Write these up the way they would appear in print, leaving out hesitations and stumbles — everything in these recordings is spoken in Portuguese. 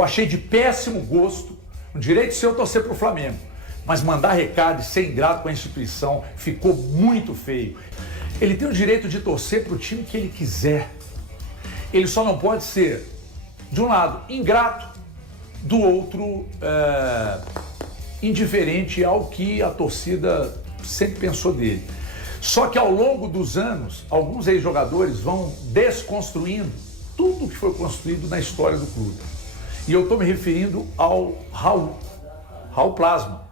Eu achei de péssimo gosto, o direito seu torcer para o Flamengo, mas mandar recado e ser ingrato com a instituição ficou muito feio. Ele tem o direito de torcer para o time que ele quiser. Ele só não pode ser, de um lado, ingrato, do outro, indiferente ao que a torcida sempre pensou dele. Só que ao longo dos anos, alguns ex-jogadores vão desconstruindo tudo que foi construído na história do clube. E eu estou me referindo ao Raul Plasma.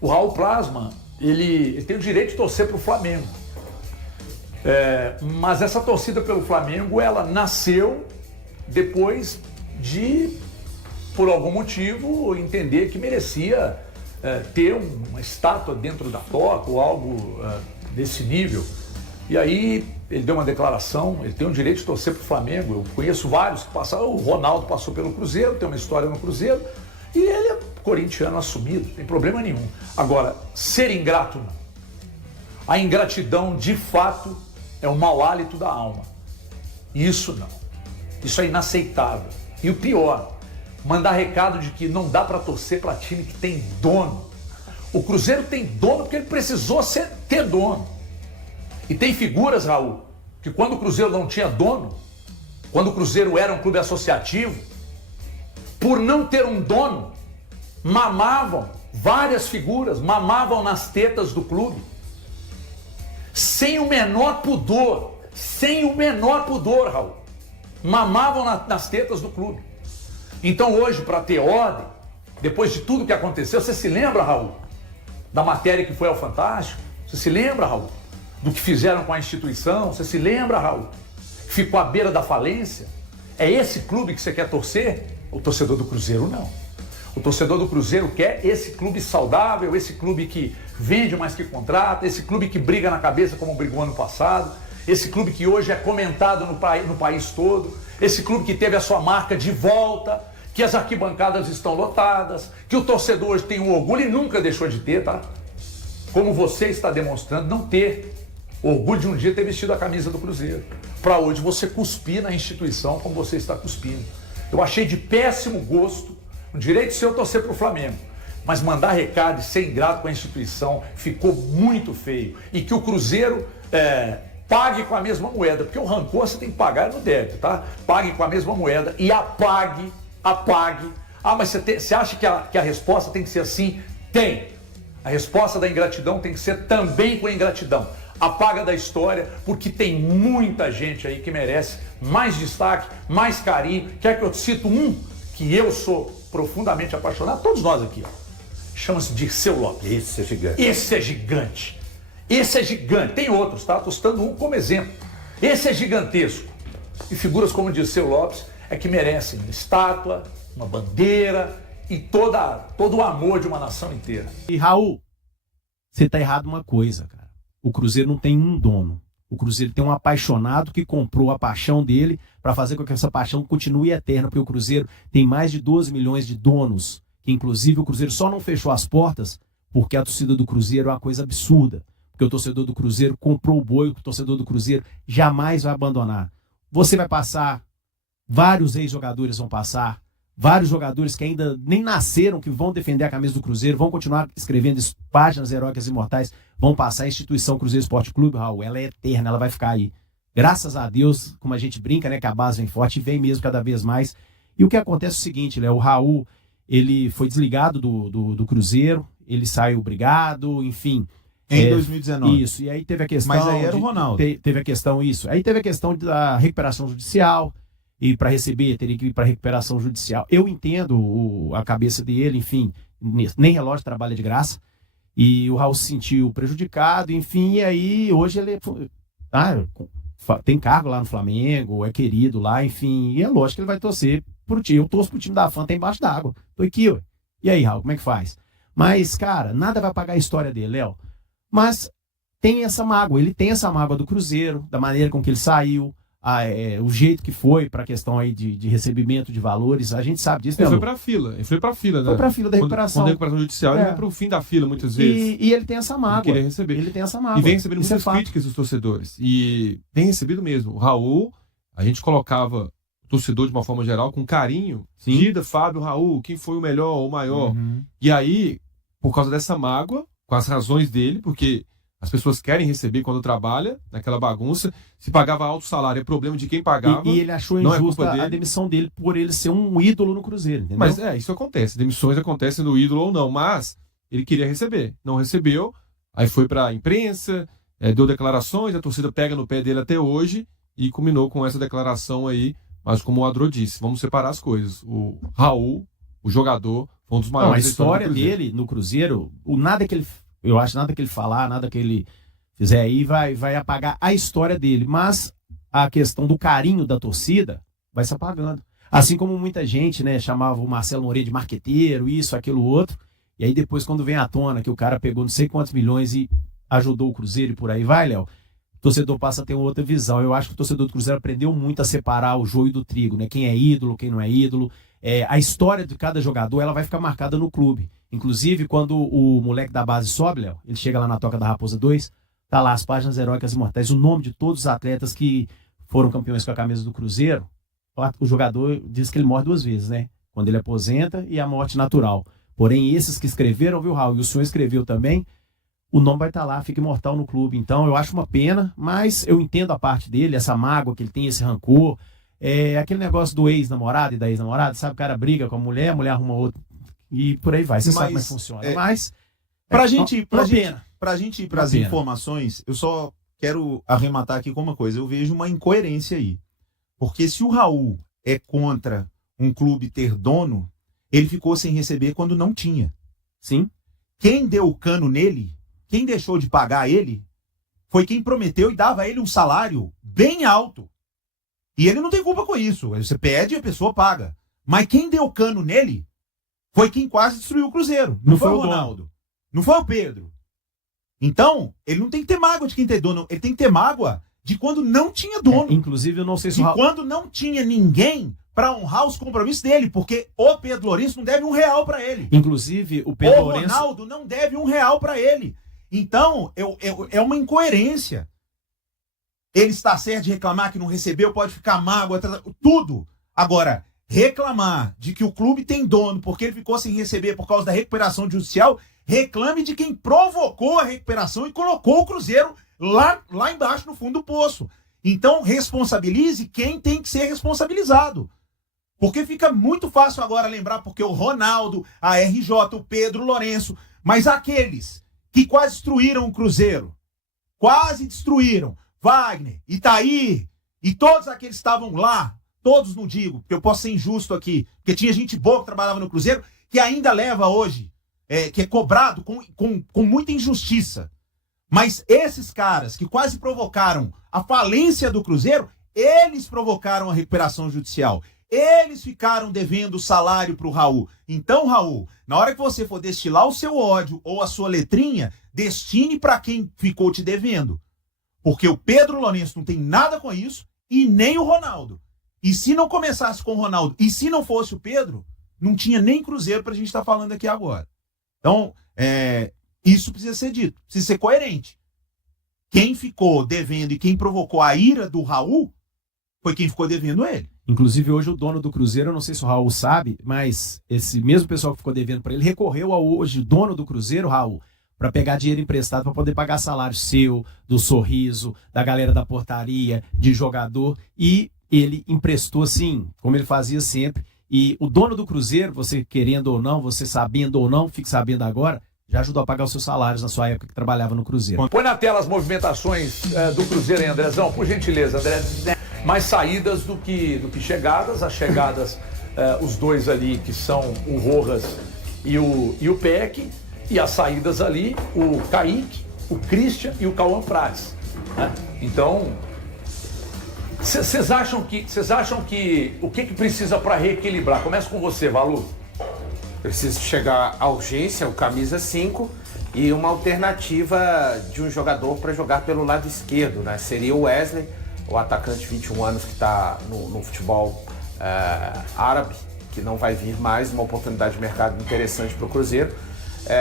O Raul Plasma, ele tem o direito de torcer para o Flamengo. Mas essa torcida pelo Flamengo, ela nasceu depois de, por algum motivo, entender que merecia ter uma estátua dentro da toca ou algo desse nível. E aí ele deu uma declaração, ele tem o direito de torcer para o Flamengo. Eu conheço vários que passaram, o Ronaldo passou pelo Cruzeiro, tem uma história no Cruzeiro, e ele é corintiano assumido, não tem problema nenhum. Agora, ser ingrato não. A ingratidão, de fato, é o mau hálito da alma. Isso não. Isso é inaceitável. E o pior, mandar recado de que não dá para torcer para time que tem dono. O Cruzeiro tem dono porque ele precisou ter dono. E tem figuras, Raul, que quando o Cruzeiro não tinha dono, quando o Cruzeiro era um clube associativo, por não ter um dono, mamavam, várias figuras mamavam nas tetas do clube. Sem o menor pudor, Raul. Mamavam nas tetas do clube. Então hoje, para ter ordem, depois de tudo que aconteceu, você se lembra, Raul, da matéria que foi ao Fantástico? Você se lembra, Raul, do que fizeram com a instituição? Você se lembra, Raul? Ficou à beira da falência? É esse clube que você quer torcer? O torcedor do Cruzeiro não. O torcedor do Cruzeiro quer esse clube saudável, esse clube que vende mais que contrata, esse clube que briga na cabeça como brigou ano passado, esse clube que hoje é comentado no país todo, esse clube que teve a sua marca de volta, que as arquibancadas estão lotadas, que o torcedor hoje tem um orgulho e nunca deixou de ter, tá? Como você está demonstrando não ter orgulho de um dia ter vestido a camisa do Cruzeiro, para hoje você cuspir na instituição como você está cuspindo. Eu achei de péssimo gosto, o direito seu torcer para o Flamengo, mas mandar recado e ser ingrato com a instituição ficou muito feio. E que o Cruzeiro pague com a mesma moeda, porque o rancor você tem que pagar no débito, tá? Pague com a mesma moeda e apague. Ah, mas você acha que a resposta tem que ser assim? Tem. A resposta da ingratidão tem que ser também com a ingratidão. Apaga da história, porque tem muita gente aí que merece mais destaque, mais carinho. Quer que eu cito um que eu sou profundamente apaixonado? Todos nós aqui, ó. Chama-se Dirceu Lopes. Esse é gigante. Esse é gigante. Esse é gigante. Tem outros, tá? Estou citando um como exemplo. Esse é gigantesco. E figuras como Dirceu Lopes é que merecem uma estátua, uma bandeira e todo o amor de uma nação inteira. E Raul, você tá errado uma coisa, cara. O Cruzeiro não tem um dono. O Cruzeiro tem um apaixonado que comprou a paixão dele para fazer com que essa paixão continue eterna, porque o Cruzeiro tem mais de 12 milhões de donos, que inclusive o Cruzeiro só não fechou as portas porque a torcida do Cruzeiro é uma coisa absurda. Porque o torcedor do Cruzeiro comprou o boi, o torcedor do Cruzeiro jamais vai abandonar. Você vai passar, vários ex-jogadores vão passar, vários jogadores que ainda nem nasceram, que vão defender a camisa do Cruzeiro, vão continuar escrevendo páginas heróicas imortais, vão passar. A instituição Cruzeiro Esporte Clube, Raul, ela é eterna, ela vai ficar aí. Graças a Deus, como a gente brinca, né, que a base vem forte e vem mesmo cada vez mais. E o que acontece é o seguinte, né, o Raul, ele foi desligado do Cruzeiro, ele saiu obrigado, enfim. Em 2019. Isso, e aí teve a questão... Mas aí era o Ronaldo. Teve a questão, isso. Aí teve a questão da recuperação judicial, e para receber, teria que ir para recuperação judicial. Eu entendo a cabeça dele, enfim, nem relógio trabalha de graça, e o Raul se sentiu prejudicado, enfim, e aí hoje ele tem cargo lá no Flamengo, é querido lá, enfim, e é lógico que ele vai torcer pro time. Eu torço pro time da Fã, tá embaixo d'água. Tô aqui, ué. E aí, Raul, como é que faz? Mas, cara, nada vai apagar a história dele, Léo. Mas tem essa mágoa, ele tem essa mágoa do Cruzeiro, da maneira com que ele saiu, o jeito que foi para a questão aí de recebimento de valores, a gente sabe disso. Ele foi para a fila, né? Foi para a fila da recuperação. Quando a recuperação judicial, ele vai para o fim da fila, muitas vezes. E ele tem essa mágoa. Ele queria receber. Ele tem essa mágoa. E vem recebendo muitas críticas dos torcedores. E tem recebido mesmo. O Raul, a gente colocava o torcedor de uma forma geral, com carinho. Sim. Dida, Fábio, Raul, quem foi o melhor ou o maior? E aí, por causa dessa mágoa, com as razões dele, porque as pessoas querem receber quando trabalha, naquela bagunça. Se pagava alto salário, é problema de quem pagava. E ele achou não injusta é culpa dele. a demissão dele por ele ser um ídolo no Cruzeiro, entendeu? Mas isso acontece. Demissões acontecem no ídolo ou não. Mas ele queria receber. Não recebeu. Aí foi pra imprensa, deu declarações, a torcida pega no pé dele até hoje e culminou com essa declaração aí. Mas como o Adro disse, vamos separar as coisas. O Raul, o jogador, foi um dos maiores. Não, a da história do Cruzeiro. dele no Cruzeiro, eu acho nada que ele falar, nada que ele fizer aí vai apagar a história dele. Mas a questão do carinho da torcida vai se apagando. Assim como muita gente, né, chamava o Marcelo Moreira de marqueteiro, isso, aquilo, outro. E aí depois, quando vem à tona que o cara pegou não sei quantos milhões e ajudou o Cruzeiro e por aí vai, Léo, o torcedor passa a ter outra visão. Eu acho que o torcedor do Cruzeiro aprendeu muito a separar o joio do trigo, né? Quem é ídolo, quem não é ídolo. A história de cada jogador, ela vai ficar marcada no clube. Inclusive, quando o moleque da base sobe, Léo, ele chega lá na Toca da Raposa 2, tá lá as páginas heróicas imortais, o nome de todos os atletas que foram campeões com a camisa do Cruzeiro. O jogador diz que ele morre 2 vezes, né? Quando ele aposenta e a morte natural. Porém, esses que escreveram, viu, Raul? E o senhor escreveu também, o nome vai estar lá, fica imortal no clube. Então, eu acho uma pena, mas eu entendo a parte dele, essa mágoa que ele tem, esse rancor. Aquele negócio do ex-namorado e da ex-namorada, sabe? O cara briga com a mulher arruma outra e por aí vai. Você sabe como é que funciona. Mas, pra gente ir para as pena. informações, eu só quero arrematar aqui com uma coisa. Eu vejo uma incoerência aí. Porque se o Raul é contra um clube ter dono, ele ficou sem receber quando não tinha. Sim. Quem deu o cano nele, quem deixou de pagar ele, foi quem prometeu e dava a ele um salário bem alto. E ele não tem culpa com isso. Você pede e a pessoa paga. Mas quem deu o cano nele foi quem quase destruiu o Cruzeiro. Não foi o Ronaldo. Não foi o Pedro. Então, ele não tem que ter mágoa de quem tem dono. Ele tem que ter mágoa de quando não tinha dono. Inclusive, eu não sei se de quando não tinha ninguém para honrar os compromissos dele, porque o Pedro Lourenço não deve R$1 para ele. Inclusive, o Pedro Lourenço... Ronaldo não deve R$1 para ele. Então, é uma incoerência. Ele está certo de reclamar que não recebeu, pode ficar mágoa, tudo. Agora, reclamar de que o clube tem dono porque ele ficou sem receber por causa da recuperação judicial, reclame de quem provocou a recuperação e colocou o Cruzeiro lá embaixo no fundo do poço. Então, responsabilize quem tem que ser responsabilizado. Porque fica muito fácil agora lembrar, porque o Ronaldo, a RJ, o Pedro Lourenço, mas aqueles que quase destruíram o Cruzeiro, quase destruíram, Wagner, Itair, e todos aqueles que estavam lá, todos não digo, porque eu posso ser injusto aqui, porque tinha gente boa que trabalhava no Cruzeiro, que ainda leva hoje, que é cobrado com muita injustiça. Mas esses caras que quase provocaram a falência do Cruzeiro, eles provocaram a recuperação judicial. Eles ficaram devendo salário para o Raul. Então, Raul, na hora que você for destilar o seu ódio ou a sua letrinha, destine para quem ficou te devendo. Porque o Pedro Lourenço não tem nada com isso e nem o Ronaldo. E se não começasse com o Ronaldo e se não fosse o Pedro, não tinha nem Cruzeiro para a gente estar falando aqui agora. Então, isso precisa ser dito, precisa ser coerente. Quem ficou devendo e quem provocou a ira do Raul foi quem ficou devendo ele. Inclusive, hoje o dono do Cruzeiro, eu não sei se o Raul sabe, mas esse mesmo pessoal que ficou devendo para ele recorreu ao hoje dono do Cruzeiro, Raul, para pegar dinheiro emprestado para poder pagar salário seu, do Sorriso, da galera da portaria, de jogador, e ele emprestou assim, como ele fazia sempre. E o dono do Cruzeiro, você querendo ou não, você sabendo ou não, fique sabendo agora, já ajudou a pagar os seus salários na sua época que trabalhava no Cruzeiro. Põe na tela as movimentações do Cruzeiro, hein, Andrezão? Por gentileza, André. Mais saídas do que chegadas. As chegadas, os dois ali, que são o Rojas e o Peck. E as saídas ali, o Kaique, o Christian e o Cauã Prates. Né? Então, vocês acham que o que precisa para reequilibrar? Começa com você, Valu. Precisa chegar a urgência, o camisa 5 e uma alternativa de um jogador para jogar pelo lado esquerdo, né? Seria o Wesley, o atacante de 21 anos que está no futebol árabe, que não vai vir mais, uma oportunidade de mercado interessante para o Cruzeiro.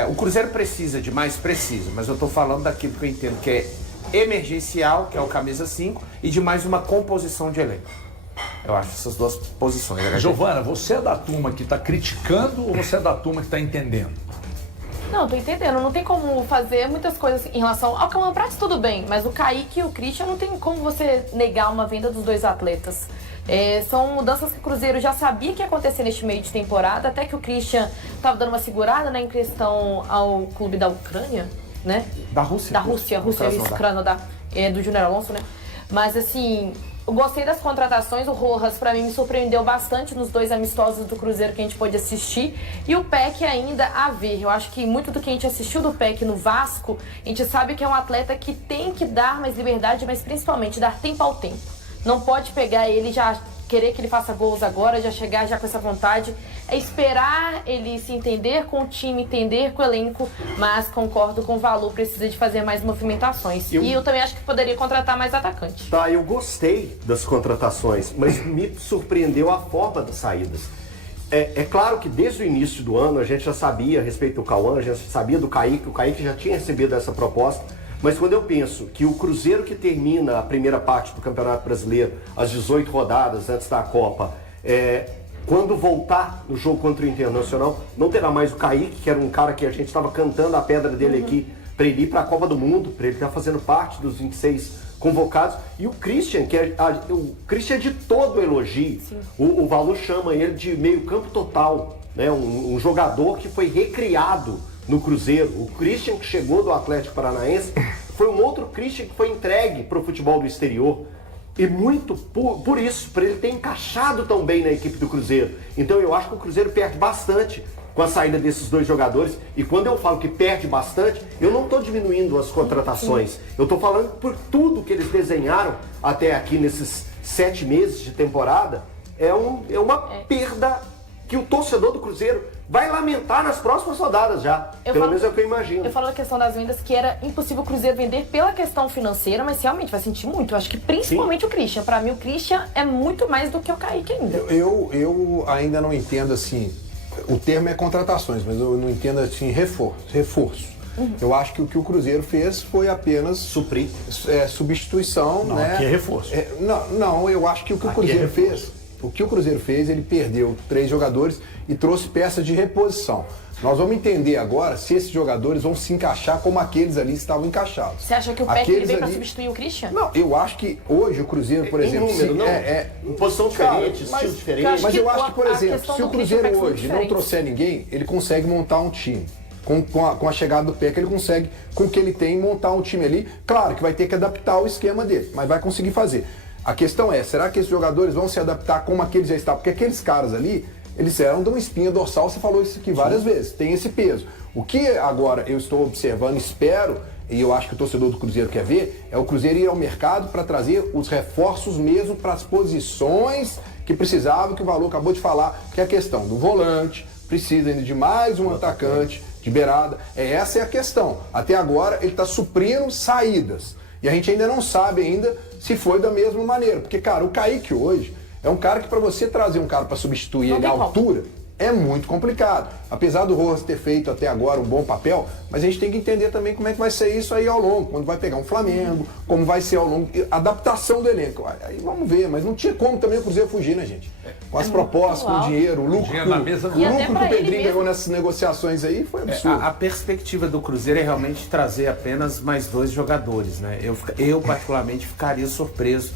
O Cruzeiro precisa de mais? Precisa, mas eu estou falando daquilo que eu entendo que é emergencial, que é o camisa 5, e de mais uma composição de elenco. Eu acho essas duas posições. Giovana, você é da turma que está criticando ou você é da turma que está entendendo? Não, tô entendendo. Não tem como fazer muitas coisas em relação ao Cameron Prats, tudo bem, mas o Kaique e o Christian não tem como você negar uma venda dos dois atletas. São mudanças que o Cruzeiro já sabia que ia acontecer neste meio de temporada, até que o Christian estava dando uma segurada, né, em questão ao clube da Ucrânia, né? Da Rússia. Da Rússia, ucrânia do Júnior Alonso, né? Mas assim, eu gostei das contratações. O Rojas, pra mim, me surpreendeu bastante nos 2 amistosos do Cruzeiro que a gente pôde assistir. E o Peck ainda a ver. Eu acho que muito do que a gente assistiu do Peck no Vasco, a gente sabe que é um atleta que tem que dar mais liberdade, mas principalmente dar tempo ao tempo. Não pode pegar ele já querer que ele faça gols agora, já chegar já com essa vontade. É esperar ele se entender com o time, entender com o elenco, mas concordo com o Valu, precisa de fazer mais movimentações. E eu também acho que poderia contratar mais atacante. Tá, eu gostei das contratações, mas me surpreendeu a forma das saídas. É claro que desde o início do ano a gente já sabia a respeito do Cauã, a gente sabia do Kaique, o Kaique já tinha recebido essa proposta, mas quando eu penso que o Cruzeiro que termina a primeira parte do Campeonato Brasileiro, as 18 rodadas antes da Copa, quando voltar no jogo contra o Internacional, não terá mais o Kaique, que era um cara que a gente estava cantando a pedra dele aqui, para ele ir para a Copa do Mundo, para ele estar fazendo parte dos 26 convocados, e o Christian, o Christian é de todo elogio. O Valu chama ele de meio campo total, né? Um jogador que foi recriado no Cruzeiro. O Christian que chegou do Atlético Paranaense foi um outro Christian que foi entregue para o futebol do exterior. E muito por isso, para ele ter encaixado tão bem na equipe do Cruzeiro. Então eu acho que o Cruzeiro perde bastante com a saída desses 2 jogadores. E quando eu falo que perde bastante, eu não estou diminuindo as contratações. Eu estou falando por tudo que eles desenharam até aqui nesses 7 meses de temporada. É uma perda que o torcedor do Cruzeiro vai lamentar nas próximas rodadas já. Pelo menos é o que eu imagino. Eu falo da questão das vendas, que era impossível o Cruzeiro vender pela questão financeira, mas realmente vai sentir muito. Eu acho que principalmente o Christian. Pra mim, o Christian é muito mais do que o Kaique ainda. Eu ainda não entendo, assim, o termo é contratações, mas eu não entendo, assim, reforço. Eu acho que o que o Cruzeiro fez foi apenas suprir, substituição, não, né? Aqui é reforço. Não, eu acho que o que o Cruzeiro fez... O que o Cruzeiro fez, ele perdeu 3 jogadores e trouxe peças de reposição. Nós vamos entender agora se esses jogadores vão se encaixar como aqueles ali estavam encaixados. Você acha que o Peck veio para substituir o Christian? Não, eu acho que hoje o Cruzeiro, por exemplo... Em posição diferente, estilo diferente. Mas eu acho que, por exemplo, se o Cruzeiro hoje não trouxer ninguém, ele consegue montar um time. Com a chegada do Peck, ele consegue, com o que ele tem, montar um time ali. Claro que vai ter que adaptar o esquema dele, mas vai conseguir fazer. A questão é, será que esses jogadores vão se adaptar como aqueles já estavam? Porque aqueles caras ali, eles eram de uma espinha dorsal, você falou isso aqui várias vezes, tem esse peso. O que agora eu estou observando, espero, e eu acho que o torcedor do Cruzeiro quer ver, é o Cruzeiro ir ao mercado para trazer os reforços mesmo para as posições que precisavam, que o Valu acabou de falar, que é a questão do volante, precisa ainda de mais um atacante de beirada. Essa é a questão. Até agora ele está suprindo saídas. E a gente ainda não sabe ainda se foi da mesma maneira. Porque, cara, o Kaique hoje é um cara que para você trazer um cara para substituir ele à altura é muito complicado. Apesar do Rojas ter feito até agora um bom papel, mas a gente tem que entender também como é que vai ser isso aí ao longo. Quando vai pegar um Flamengo, como vai ser ao longo. Adaptação do elenco. Aí vamos ver, mas não tinha como também o Cruzeiro fugir, né, gente? Com as propostas, com o dinheiro, o lucro que o Pedrinho ganhou nessas negociações aí foi absurdo. A perspectiva do Cruzeiro é realmente trazer apenas mais 2 jogadores, né? Eu particularmente ficaria surpreso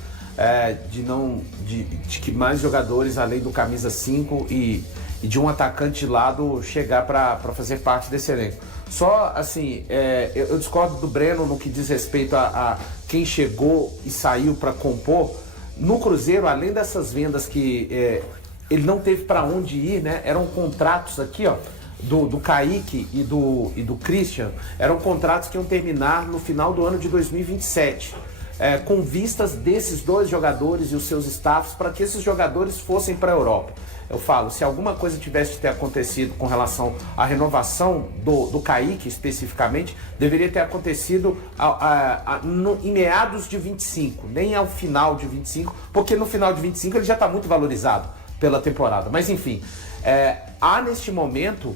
de que mais jogadores, além do camisa 5 e de um atacante de lado, chegar para fazer parte desse elenco. Só assim, eu discordo do Breno no que diz respeito a quem chegou e saiu para compor. No Cruzeiro, além dessas vendas que ele não teve para onde ir, né? Eram contratos aqui, ó, do Kaique e do Christian, eram contratos que iam terminar no final do ano de 2027. Com vistas desses 2 jogadores e os seus staffs para que esses jogadores fossem para a Europa. Eu falo, se alguma coisa tivesse de ter acontecido com relação à renovação do Kaique especificamente, deveria ter acontecido em meados de 25, nem ao final de 25, porque no final de 25 ele já está muito valorizado pela temporada. Mas enfim, há neste momento...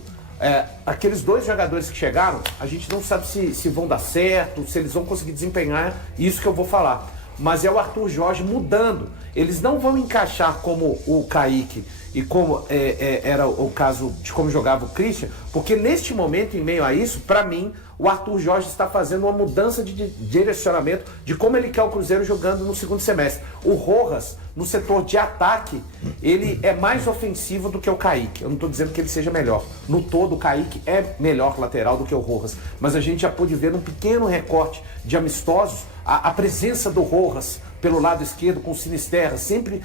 aqueles 2 jogadores que chegaram, a gente não sabe se vão dar certo, se eles vão conseguir desempenhar isso que eu vou falar. mas é o Arthur Jorge mudando. Eles não vão encaixar como o Kaique e como era o caso de como jogava o Christian, porque neste momento, em meio a isso, para mim, o Arthur Jorge está fazendo uma mudança de direcionamento de como ele quer o Cruzeiro jogando no segundo semestre. O Rojas, no setor de ataque, ele é mais ofensivo do que o Kaique. Eu não estou dizendo que ele seja melhor. No todo, o Kaique é melhor lateral do que o Rojas. Mas a gente já pôde ver num pequeno recorte de amistosos a presença do Rojas pelo lado esquerdo com o Sinisterra, sempre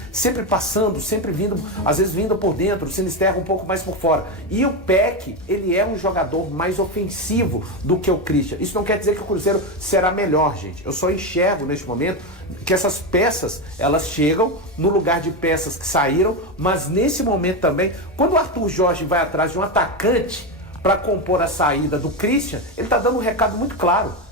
passando, sempre vindo, às vezes vindo por dentro, o Sinisterra um pouco mais por fora. E o Peck, ele é um jogador mais ofensivo do que o Christian. Isso não quer dizer que o Cruzeiro será melhor, gente. Eu só enxergo neste momento que essas peças, elas chegam no lugar de peças que saíram, mas nesse momento também, quando o Arthur Jorge vai atrás de um atacante para compor a saída do Christian, ele está dando um recado muito claro.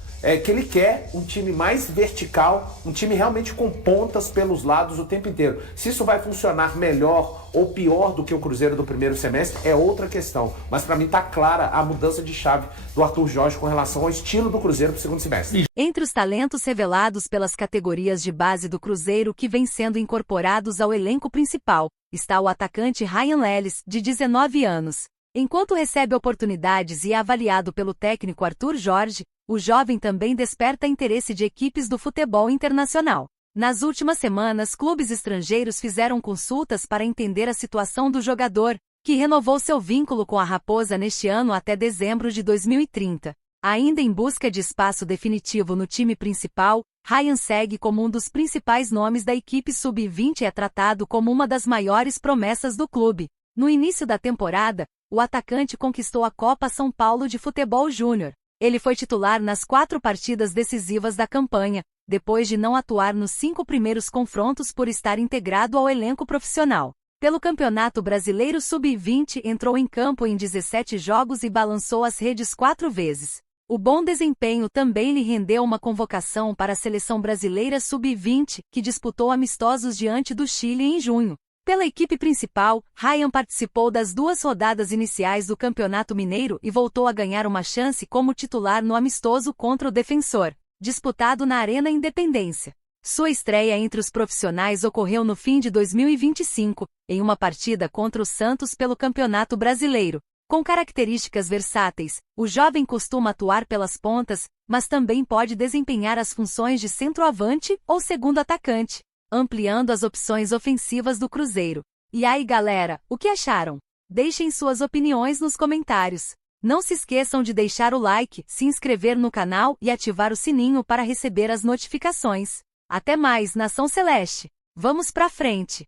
Que ele quer um time mais vertical, um time realmente com pontas pelos lados o tempo inteiro. Se isso vai funcionar melhor ou pior do que o Cruzeiro do primeiro semestre é outra questão. Mas para mim tá clara a mudança de chave do Arthur Jorge com relação ao estilo do Cruzeiro pro segundo semestre. Entre os talentos revelados pelas categorias de base do Cruzeiro que vêm sendo incorporados ao elenco principal, está o atacante Ryan Lelis, de 19 anos. Enquanto recebe oportunidades e é avaliado pelo técnico Arthur Jorge, o jovem também desperta interesse de equipes do futebol internacional. Nas últimas semanas, clubes estrangeiros fizeram consultas para entender a situação do jogador, que renovou seu vínculo com a Raposa neste ano até dezembro de 2030. Ainda em busca de espaço definitivo no time principal, Ryan segue como um dos principais nomes da equipe sub-20 e é tratado como uma das maiores promessas do clube. No início da temporada, o atacante conquistou a Copa São Paulo de Futebol Júnior. Ele foi titular nas 4 partidas decisivas da campanha, depois de não atuar nos 5 primeiros confrontos por estar integrado ao elenco profissional. Pelo Campeonato Brasileiro Sub-20, entrou em campo em 17 jogos e balançou as redes 4 vezes. O bom desempenho também lhe rendeu uma convocação para a Seleção Brasileira Sub-20, que disputou amistosos diante do Chile em junho. Pela equipe principal, Ryan participou das 2 rodadas iniciais do Campeonato Mineiro e voltou a ganhar uma chance como titular no amistoso contra o Defensor, disputado na Arena Independência. Sua estreia entre os profissionais ocorreu no fim de 2025, em uma partida contra o Santos pelo Campeonato Brasileiro. Com características versáteis, o jovem costuma atuar pelas pontas, mas também pode desempenhar as funções de centroavante ou segundo atacante, ampliando as opções ofensivas do Cruzeiro. E aí, galera, o que acharam? Deixem suas opiniões nos comentários. Não se esqueçam de deixar o like, se inscrever no canal e ativar o sininho para receber as notificações. Até mais, Nação Celeste! Vamos pra frente!